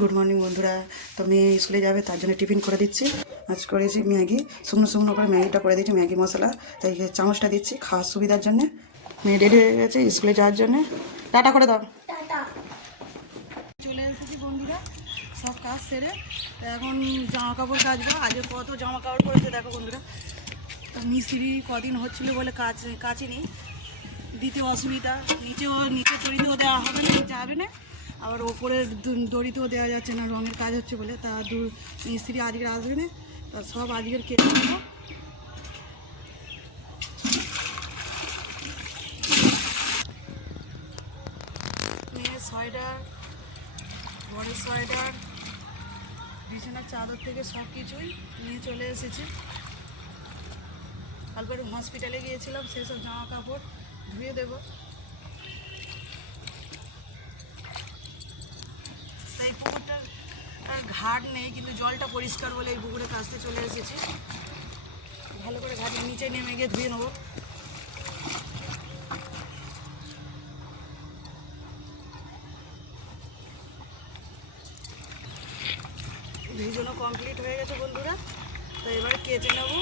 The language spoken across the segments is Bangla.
গুড মর্নিং বন্ধুরা। তো মেয়ে স্কুলে যাবে, তার জন্য টিফিন করে দিচ্ছি। আজ করেছি ম্যাগি, শুকনো শুকনো করে ম্যাগিটা করে দিচ্ছি, ম্যাগি মশলা। তাই চামচটা দিচ্ছি খাওয়ার সুবিধার জন্যে। মেয়ে রেডি হয়ে গেছে স্কুলে যাওয়ার জন্যে। টাটা করে দাও। চলে এসেছি বন্ধুরা, সব কাজ সেরে। এখন জামা কাপড় কাচবো। আজকে কত জামা কাপড় পরেছে দেখো বন্ধুরা। তো মিস্ত্রি কদিন হচ্ছিলো বলে কাচেনি, দিতে অসুবিধা। নিচে তৈরিতেও দেওয়া হবে না, যাবে না। আবার ওপরের দড়িতেও দেওয়া যাচ্ছে না, রঙের কাজ হচ্ছে বলে। তা মিস্ত্রি আজকের আসবে না, তা সব আজকের কেটে নেবো। মেয়ের সোয়েটার, বড়ের সোয়েটার, বিছানার চাদর থেকে সব কিছুই নিয়ে চলে এসেছি। কালকে হসপিটালে গিয়েছিলাম, সেসব জামা কাপড় ধুয়ে দেবো। তাই পুকুরটার ঘাট নেই, কিন্তু জলটা পরিষ্কার বলে এই পুকুরে কাচতে চলে এসেছি। ভালো করে ঘাটের নিচে নেমে গিয়ে ধুয়ে নেবো। ভিজানো কমপ্লিট হয়ে গেছে বন্ধুরা, তো এবারে কেচে নেবো।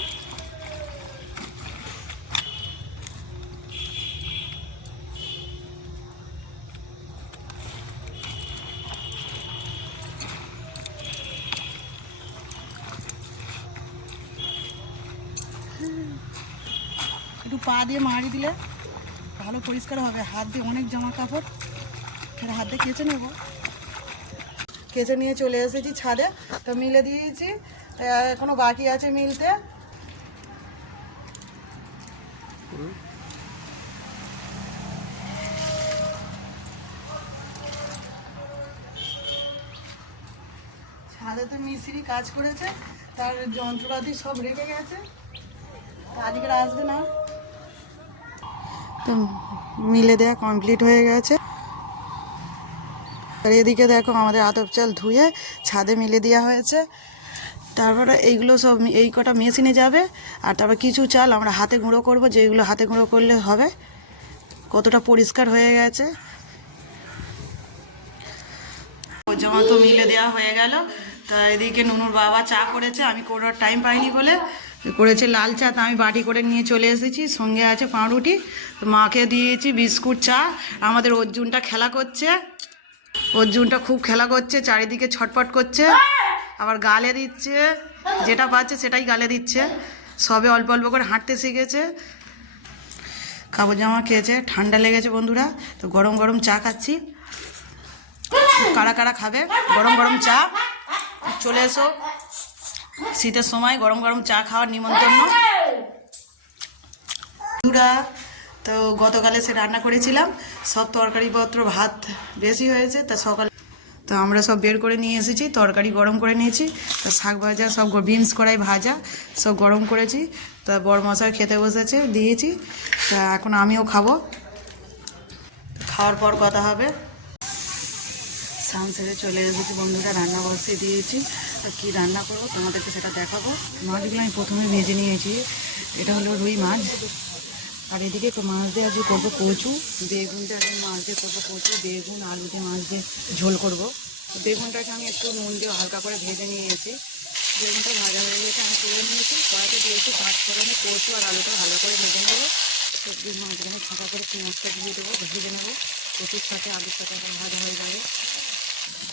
একটু পা দিয়ে মারি দিলে ভালো পরিষ্কার হবে। হাত দিয়ে অনেক জামা কাপড়, ফের হাত দিয়ে কেচে নেবো। কেচে নিয়ে চলে এসেছি ছাদে, তো মিলে দিয়েছি। এখনো বাকি আছে মিলতে। ছাদে তো মিস্ত্রি কাজ করেছে, তার যন্ত্রপাতি সব রেখে গেছে, আজকে আসবে না। তো মিলে দেওয়া কমপ্লিট হয়ে গেছে। আর এদিকে দেখো আমাদের আতপ চাল ধুয়ে ছাদে মিলে দেওয়া হয়েছে। তারপরে এইগুলো সব এই কটা মেশিনে যাবে। আর তারপর কিছু চাল আমরা হাতে গুঁড়ো করবো, যেগুলো হাতে গুঁড়ো করলে হবে। কতটা পরিষ্কার হয়ে গেছে। জামা তো মিলে দেওয়া হয়ে গেল। তা এদিকে নুনুর বাবা চা করেছে, আমি করার টাইম পাইনি বলে করেছে লাল চা। তা আমি বাটি করে নিয়ে চলে এসেছি, সঙ্গে আছে পাউরুটি। তো মাকে দিয়েছি বিস্কুট চা। আমাদের অর্জুনটা খেলা করছে, অর্জুনটা খুব খেলা করছে, চারিদিকে ছটপট করছে, আবার গালে দিচ্ছে, যেটা পাচ্ছে সেটাই গালে দিচ্ছে। সবে অল্প অল্প করে হাঁটতে শিখেছে, কাপড় জামা খেয়েছে, ঠান্ডা লেগেছে বন্ধুরা। তো গরম গরম চা খাচ্ছি। কারা কারা খাবে গরম গরম চা, চলে এসো। শীতের সময় গরম গরম চা খাওয়ার নিমন্ত্রণ বন্ধুরা। তো গতকালে সে রান্না করেছিলাম, সব তরকারিপত্র ভাত বেশি হয়েছে, তা সকালে তো আমরা সব বের করে নিয়ে এসেছি। তরকারি গরম করে নিয়েছি, তা শাক ভাজা সব বিনস কড়াই ভাজা সব গরম করেছি। তা বড় মশাই খেতে বসেছে, দিয়েছি। তা এখন আমিও খাবো, খাওয়ার পর কথা হবে। স্নান সেরে চলে এসেছি বন্ধুরা, রান্না বসিয়ে দিয়েছি। আর কী রান্না করবো তোমাদেরকে সেটা দেখাবো। মাছগুলো আমি প্রথমে ভেজে নিয়েছি। এটা হলো রুই মাছ। আর এদিকে মাছ দিয়ে আজকে করবো কচু, বেগুনটা আজকে মাছ দিয়ে করবো কচু, বেগুন আলু দিয়ে মাছ দিয়ে ঝোল করবো। বেগুনটাকে আমি একটু নুন দিয়ে হালকা করে ভেজে নিয়েছি। বেগুনটা ভাজা হয়ে গেছে, আমি তুলে নিয়েছি, কড়াইতে দিয়েছি। পাঁচ ফোড়নে কচু আর আলুটা ভালো করে ভেজে নেবো। সবজি মাছগুলো ফাঁকা করে পেঁয়াজটা দিয়ে দেবো, ভেজে নেবো। কচুর সাথে আলুর সাথে ভাজা হয়ে যাবে।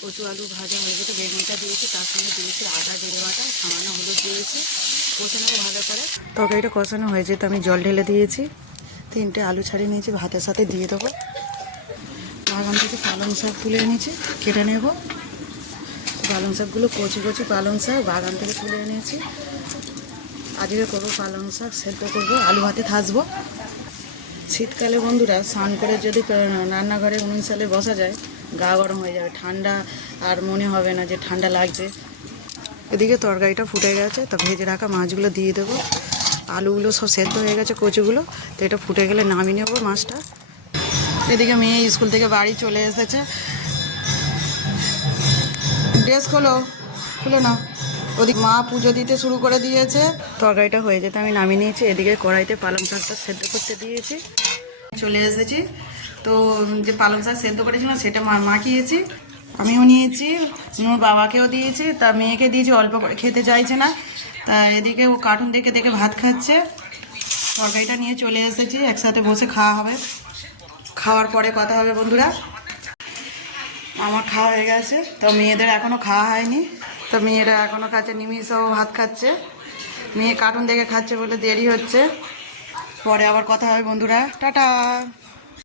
কচু আলু ভাজা হয়ে গেছে, বেগুনটা দিয়েছি, তার সঙ্গে দিয়েছি আদা জিরে বাটা, সামান্য হলুদ দিয়েছি, কষে নেবো ভালো করে। তরকারিটা কষানো হয়েছে, তো আমি জল ঢেলে দিয়েছি। 3টে আলু ছাড়িয়ে নিয়েছি, ভাতের সাথে দিয়ে দেবো। বাগান থেকে পালং শাক তুলে এনেছি, কেটে নেব। পালং শাকগুলো কচি কচি পালং শাক বাগান থেকে তুলে এনেছি। আজকে করবো পালং শাক সেদ্ধ করবো, আলু ভাতে থাসবো। শীতকালে বন্ধুরা স্নান করে যদি রান্নাঘরে 19 সালে বসা যায়, গা গরম হয়ে যাবে, ঠান্ডা আর মনে হবে না যে ঠান্ডা লাগছে। এদিকে তরকারিটা ফুটে গেছে, তো ভেজে রাখা মাছগুলো দিয়ে দেবো। আলুগুলো সব সেদ্ধ হয়ে গেছে, কচুগুলো। তো এটা ফুটে গেলে নামিয়ে নেবো মাছটা। এদিকে মেয়ে স্কুল থেকে বাড়ি চলে এসেছে। ড্রেস খুলে নাও। ওদিকে মা পুজো দিতে শুরু করে দিয়েছে। তরকারিটা হয়ে যেতে আমি নামিয়ে নিয়েছি। এদিকে কড়াইতে পালং শাকটা সেদ্ধ করতে দিয়েছি। চলে এসেছি, তো যে পালং শাক সেদ্ধ করেছিলাম সেটা মাখিয়েছি। আমিও নিয়েছি, ওর বাবাকেও দিয়েছি, তা মেয়েকে দিয়েছি, অল্প করে খেতে চাইছে না। তা এদিকে ও কার্টুন দেখে দেখে ভাত খাচ্ছে। তরকারিটা নিয়ে চলে এসেছি, একসাথে বসে খাওয়া হবে। খাওয়ার পরে কথা হবে বন্ধুরা। আমার খাওয়া হয়ে গেছে, তো মেয়েদের এখনও খাওয়া হয়নি। তো মেয়েরা এখনও খাচ্ছে, নিমিষও ভাত খাচ্ছে। মেয়ে কার্টুন দেখে খাচ্ছে বলে দেরি হচ্ছে। পরে আবার কথা হবে বন্ধুরা, টাটা।